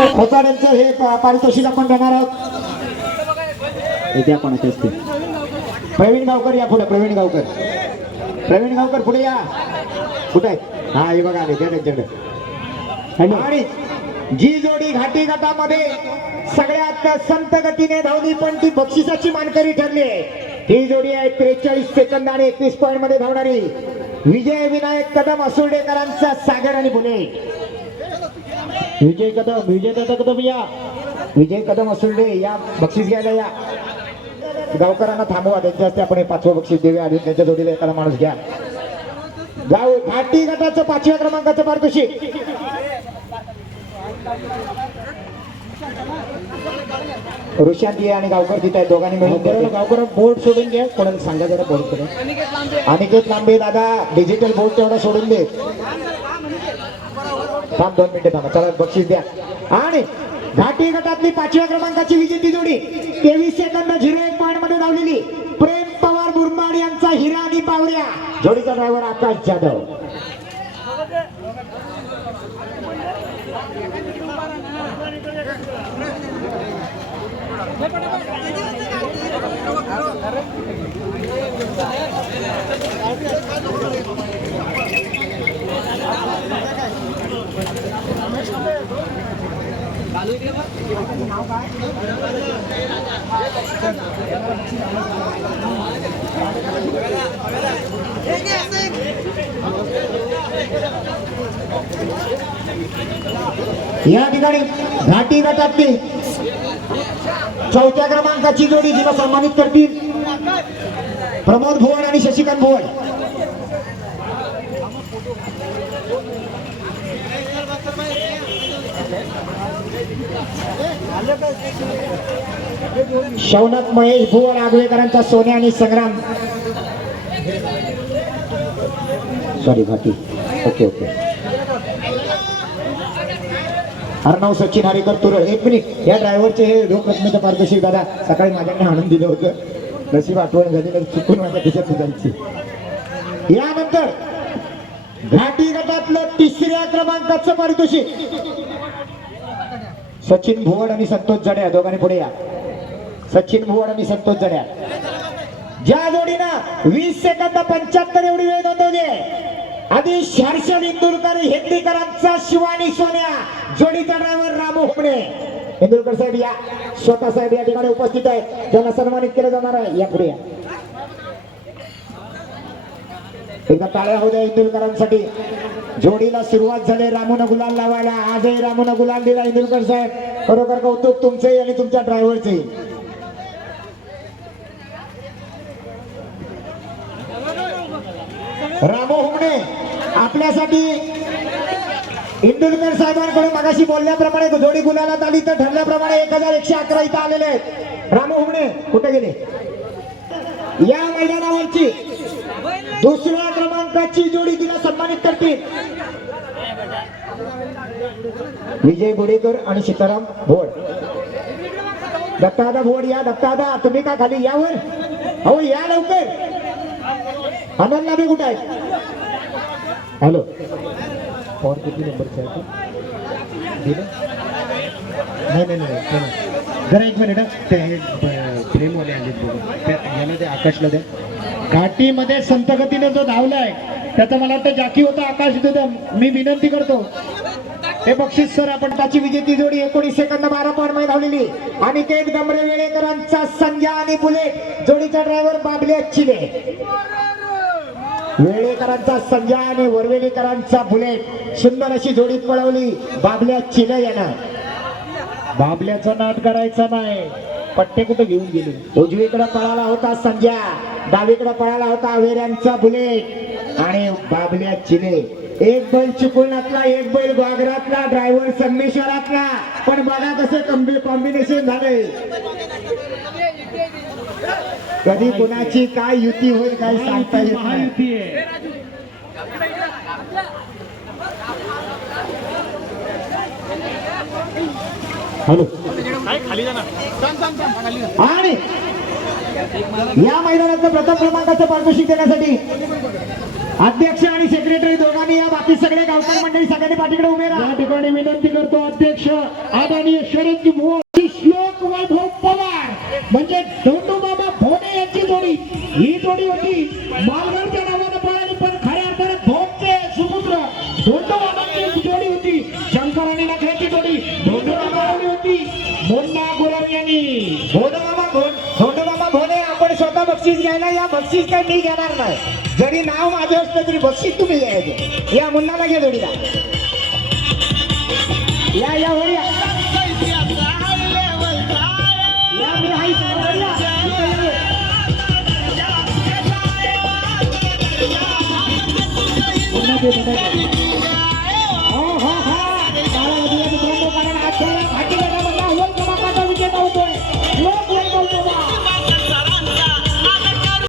हे पारितोषिक आपण देणार आहोत. इथे आपण इथे असते. प्रवीण गावकर या पुढे प्रवीण गावकर. प्रवीण गावकर पुढे या. कुठे हा हे बघा आले त्यांच्याकडे आणि जी जोडी घाटी गटामध्ये सगळ्यात संत गतीने धावली पण ती बक्षिसाची मानकरी ठरली आहे. ही जोडी आहे त्रेचाळीस सेकंद आणि एकवीस पॉईंटमध्ये धावणारी. विजय विनायक कदम असुर्डेकरांचा सागर आणि बुले विजय कदम विजय दादा कदम या. विजय कदम असुर्डे या बक्षीस घ्यायला या. गावकरांना थांबवा त्यांच्या हस्ते आपण हे पाचवं बक्षीस देऊया आणि त्यांच्या जोडीला एखादा माणूस घ्या. गाव घाटी गटाचं पाचव्या क्रमांकाचं पारितोषिक. ऋषांती आणि गावकर तिथे आहेत दोघांनी मिळून द्या. गावकर बोर्ड सोडून घ्या कोणाला सांगा जरा बोर्ड करून अनिकेत लांबे. दादा. डिजिटल बोर्ड तेवढा सोडून दे. थांब दोन मिनिटं थांबा चला बक्षीस द्या. आणि घाटी गटातली पाचव्या क्रमांकाची विजेती जोडी तेवीस सेकंद झिरो एक पॉईंटमध्ये धावलेली प्रेम पवार बुरमाड यांचा हिरा आणि पावऱ्या. जोडीचा ड्रायव्हर आकाश जाधव. या ठिकाणी घाटी गटातील चौथ्या क्रमांकाची जोडी जिला सन्मानित करतील. प्रमोद भुवन आणि शशिकांत भुवन. शौनक महेश भुवन आगवेकरांचा सोने आणि संग्राम. सॉरी घाटी. ओके ओके अर्णव सचिन हरेकर तुरळ. एक मिनिट या ड्रायव्हरचे हे रोख रकमेचं पारितोषिक दादा सकाळी माझ्याकडे आणून दिलं होतं. नशीब आठवण झाली तर चुकून माझ्या खिशात जायची यानंतर घाटी गटातलं तिसऱ्या क्रमांकाचं पारितोषिक. सचिन भुवड आणि संतोष जड्या दोघांनी पुढे या. सचिन भुवड आणि संतोष जड्या. ज्या जोडीनं वीस सेकंद पंच्याहत्तर एवढी वेळ नोंदवली आधी हर्षल इंदुरकर हेंदीकरांचा शिवानी सोन्या जोडीचा ड्रायव्हर रामू हुमणे इंदुरकर साहेब या स्वतः साहेब या ठिकाणी उपस्थित आहेत. ज्यांना सन्मानित केलं जाणार आहे या पुढे या. एकदा टाळ्या होऊ द्या इंदुरकरांसाठी. जोडीला सुरुवात झाली रामून गुलाल लावायला. आजही रामून गुलाल दिला इंदुरकर साहेब. खरोखर कौतुक तुमचे आणि तुमच्या ड्रायव्हरचे रामो हुमणे आपल्यासाठी इंदुरकर साहेबांकडे मगाशी बोलल्याप्रमाणे जोडी गुलालात आली तर ठरल्याप्रमाणे एक हजार एकशे अकरा इथं आलेले आहेत. रामो हुमणे कुठे गेले? या मैदानावरची दुसऱ्या क्रमांकाची जोडी तिला सन्मानित करतील. विजय बोडेकर आणि सीताराम भोड. दत्तादा भोड या दत्तादा तुम्ही का खाली? यावर? अहो या लवकर. आनंद लाभे कुठे आहेत हॅलो. फॉर किती नंबरचे आहे नाही नाही नाही जरा एक मिनिट हं. ते प्रेमवाले आले याला ते आकाशला द्या घाटीमध्ये संतगतीने जो धावलाय त्याचा मला वाटतं जाकी होता आकाश दुदम मी विनंती करतो. हे बक्षीस सर आपण त्याची विजेती जोडी एकोणीस सेकंद बारा पॉईंटमध्ये धावलेली आणि ते दमरे वेळेकरांचा संध्या आणि बुलेट. जोडीचा ड्रायव्हर बाबले चिले वेळेकरांचा संजय आणि वरवेलीकरांचा बुलेट. सुंदर अशी जोडी पळवली बाबल्या चिले यानं. बाबल्याचं नाट करायचं नाही. पट्टे कुठे घेऊन गेले? उजवीकडे पळाला होता संजय डावीकडे पळाला होता वेऱ्यांचा बुलेट आणि बाबल्या चिले. एक बैल चिपळणातला एक बैल गोगरातला ड्रायव्हर संगमेश्वरातला. पण बघा कसं कॉम्बिनेशन झालंय कधी कुणाची काय युती होईल काय सांगता येत नाही. हॅलो. आणि या मैदानाचं प्रथम क्रमांकाचं पारितोषिक देण्यासाठी अध्यक्ष आणि सेक्रेटरी दोघांनी या बाकी सगळे गावकर मंडळी सगळ्यांनी पाठीकडे उभे राहा. या ठिकाणी विनंती करतो अध्यक्ष आदरणीय शरदजी भुवन श्लोक वैभव पवार म्हणजे धोंडू बाबा भोने यांची जोडी. ही जोडी होती मालगावच्या बक्षीस घ्यायला या बक्षीस काय मी घेणार नाही जरी नाव माझे असलं तरी बक्षीस तुम्ही घ्यायचं या मुन्नाला घ्या जोडीला या या वर या या, मी आहे समोर या. इथं या. पुन्हा ते बघा.